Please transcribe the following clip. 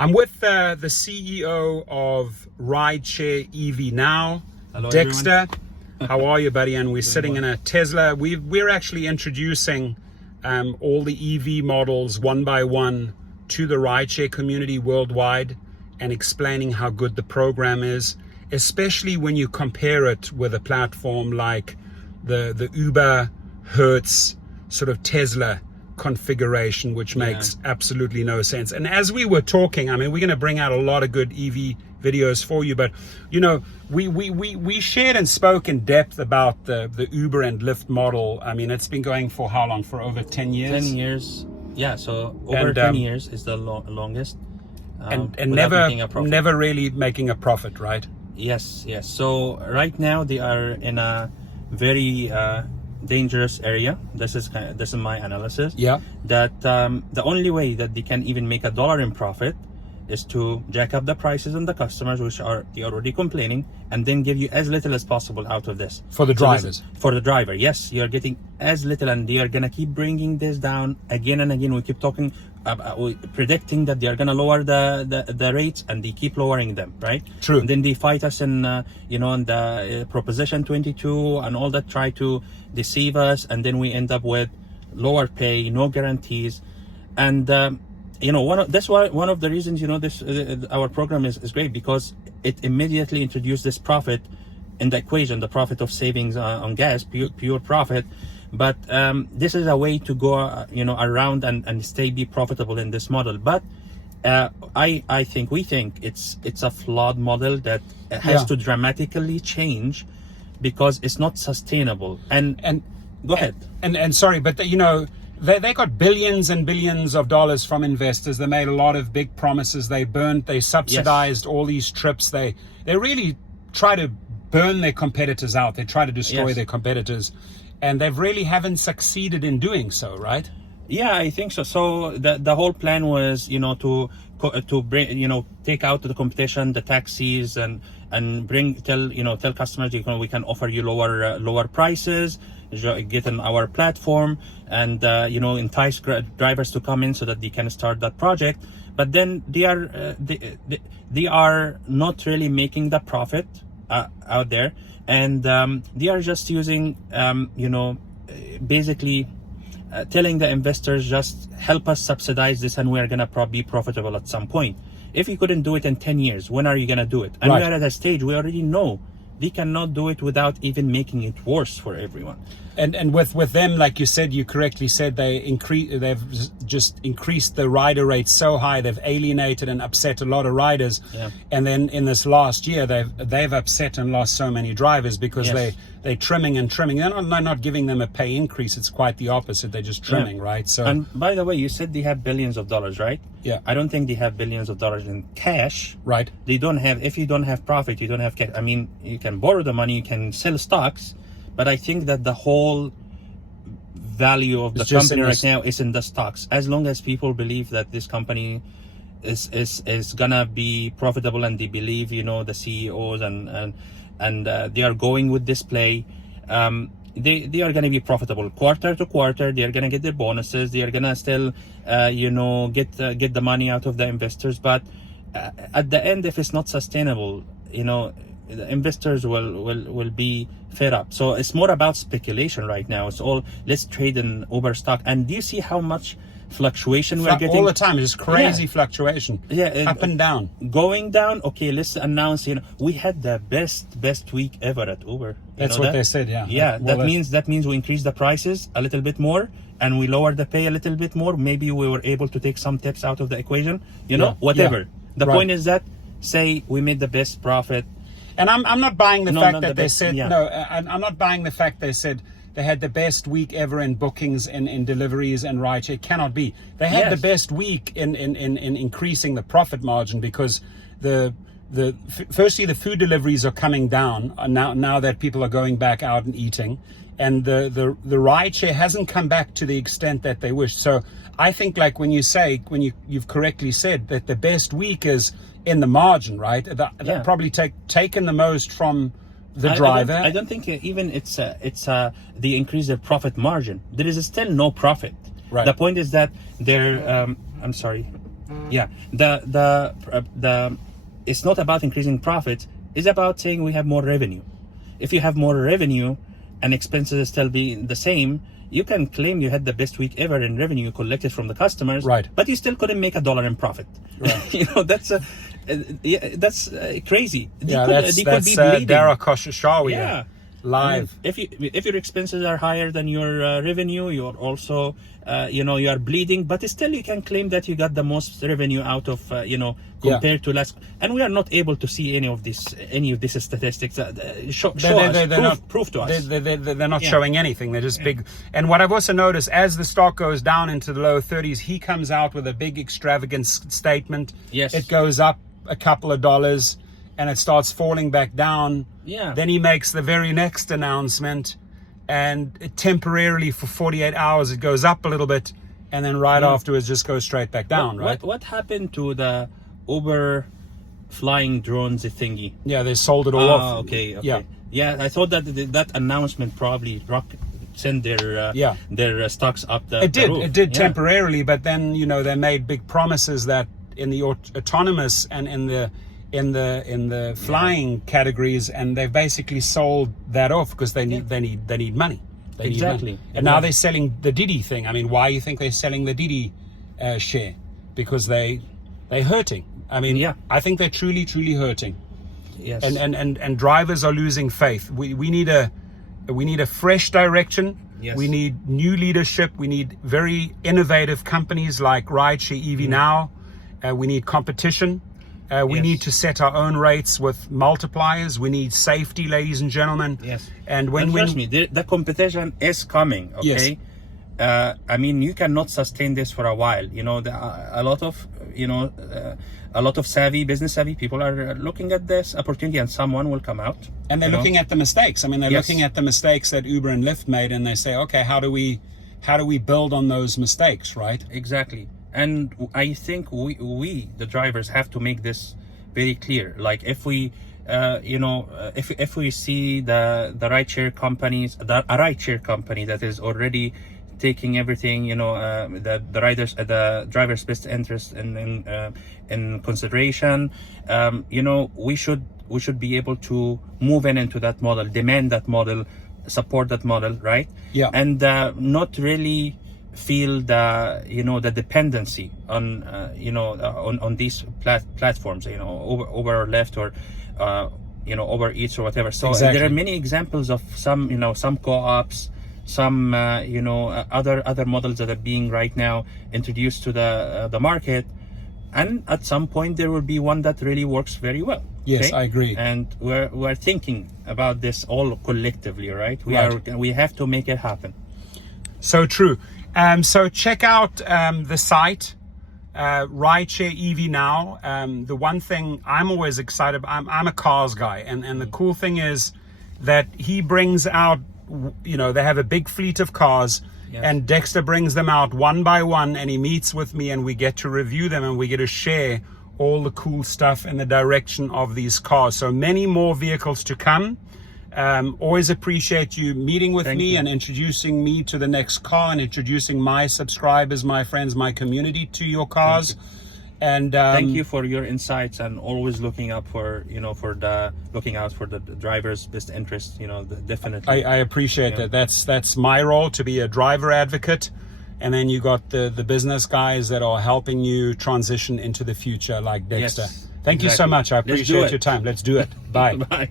I'm with the CEO of RideshareEVNOW, Hello, Dexter. How are you, buddy? And we're sitting in a Tesla. We're actually introducing all the EV models one by one to the rideshare community worldwide and explaining how good the program is, especially when you compare it with a platform like the Uber, Hertz, sort of Tesla configuration, which makes absolutely no sense. And as we were talking, I mean, we're going to bring out a lot of good EV videos for you, but you know, we shared and spoke in depth about the Uber and Lyft model. I mean, it's been going for how long? For over 10 years. 10 years, yeah. So over 10 years is the longest, and never really making a profit, right? Yes. So right now they are in a very dangerous area. This is my analysis. Yeah. That the only way that they can even make $1 in profit is to jack up the prices on the customers, which are they already complaining, and then give you as little as possible out of this. For the drivers. For the driver, yes, you're getting as little, and they are gonna keep bringing this down again and again. We keep talking, predicting that they are gonna lower the rates, and they keep lowering them, right? True. And then they fight us in in the Proposition 22 and all that, try to deceive us, and then we end up with lower pay, no guarantees, and that's why one of the reasons this our program is great, because it immediately introduced this profit in the equation, the profit of savings on gas, pure profit. But this is a way to go around and be profitable in this model. But we think it's a flawed model that has to dramatically change, because it's not sustainable. And go ahead. And sorry, but they got billions and billions of dollars from investors. They made a lot of big promises. They subsidized all these trips. They really try to burn their competitors out. They try to destroy their competitors, and they really haven't succeeded in doing so, right? Yeah, I think so. So the whole plan was, to bring, take out the competition, the taxis, and tell customers, we can offer you lower prices, get on our platform, and entice drivers to come in so that they can start that project. But then they are not really making the profit out there, and they are just using basically telling the investors, just help us subsidize this and we are gonna be profitable at some point. If you couldn't do it in 10 years, when are you gonna do it? And we are at a stage we already know they cannot do it without even making it worse for everyone. And with them, like you said, you correctly said, they've just increased the rider rates so high, they've alienated and upset a lot of riders. Yeah. And then in this last year, they've upset and lost so many drivers, because they're trimming and trimming. They're not giving them a pay increase. It's quite the opposite. They're just trimming, right? So. And by the way, you said they have billions of dollars, right? Yeah. I don't think they have billions of dollars in cash. Right. They don't have. If you don't have profit, you don't have cash. I mean, you can borrow the money, you can sell stocks, but I think that the whole value of the company right now is in the stocks. As long as people believe that this company is gonna be profitable, and they believe, the CEOs and they are going with this play, they are going to be profitable quarter to quarter. They are going to get their bonuses. They are going to still get the money out of the investors. But at the end, if it's not sustainable, the investors will be fed up. So it's more about speculation right now. It's all, let's trade in Uber stock. And do you see how much fluctuation we're getting all the time? It's crazy fluctuation, up and down, going down. Okay, let's announce, we had the best week ever at Uber. That's what they said. That means we increased the prices a little bit more, and we lowered the pay a little bit more. Maybe we were able to take some tips out of the equation, whatever. The point is that, say we made the best profit. And I'm not buying the fact that they said I'm not buying the fact they said they had the best week ever in bookings, in deliveries and rideshare. It cannot be. They had the best week in increasing the profit margin, because firstly the food deliveries are coming down now that people are going back out and eating, and the rideshare hasn't come back to the extent that they wish. So I think, like when you've correctly said that the best week is in the margin, right? They've probably taken the most from the driver. I don't think even it's the increase of profit margin. There is still no profit. Right. The point is that they're I'm sorry. Yeah, the it's not about increasing profit. It's about saying we have more revenue. If you have more revenue and expenses still be the same, you can claim you had the best week ever in revenue collected from the customers, Right? But you still couldn't make $1 in profit. Right. That's crazy. That's Dara Khoshawi. Yeah. Live. I mean, if your expenses are higher than your revenue, you're also you are bleeding, but still you can claim that you got the most revenue out of compared to last. And we are not able to see any of this statistics. Prove to us. They're not showing anything. They're just big. And what I've also noticed, as the stock goes down into the low 30s, he comes out with a big extravagant statement. Yes. It goes up a couple of dollars and it starts falling back down. Yeah. Then he makes the very next announcement, and temporarily for 48 hours it goes up a little bit, and then afterwards just goes straight back down. What happened to the Uber flying drones thingy? Yeah, they sold it all off. Okay. Yeah. I thought that announcement probably sent their stocks up the roof. It did temporarily, but then they made big promises that in the autonomous and in the flying categories, and they've basically sold that off because they need money. Exactly. And now they're selling the Didi thing. I mean, why do you think they're selling the Didi share? Because they're hurting. I mean, I think they're truly hurting. Yes. And drivers are losing faith. We need a fresh direction. Yes. We need new leadership. We need very innovative companies like RideshareEVNOW. We need competition. We need to set our own rates with multipliers. We need safety, ladies and gentlemen. Yes. And trust me, the competition is coming. Okay. Yes. I mean, you cannot sustain this for a while. A lot of business savvy people are looking at this opportunity, and someone will come out. And they're looking at the mistakes. I mean, they're looking at the mistakes that Uber and Lyft made, and they say, okay, how do we build on those mistakes, right? Exactly. And I think we the drivers have to make this very clear. Like if we if we see the rideshare companies, a rideshare company that is already taking everything, the driver's best interest in consideration, we should be able to move into that model, demand that model, support that model, right? Yeah. And not really feel the dependency on on these platforms, Uber or Lyft or Uber Eats or whatever. So there are many examples of some co-ops, some other models that are being right now introduced to the market, and at some point there will be one that really works very well. Yes, okay? I agree. And we're thinking about this all collectively, right? We have to make it happen. So true. So check out the site, RideshareEVNOW. The one thing I'm always excited about, I'm a cars guy, and the cool thing is that he brings out, they have a big fleet of cars, and Dexter brings them out one by one, and he meets with me, and we get to review them, and we get to share all the cool stuff in the direction of these cars. So many more vehicles to come. Always appreciate you meeting with me and introducing me to the next car and introducing my subscribers, my friends, my community to your cars. And thank you for your insights and always looking out for the driver's best interest. Definitely. I appreciate that. That's my role, to be a driver advocate. And then you got the business guys that are helping you transition into the future, like Dexter. Yes, Thank you so much. I appreciate your time. Let's do it. Bye. Bye.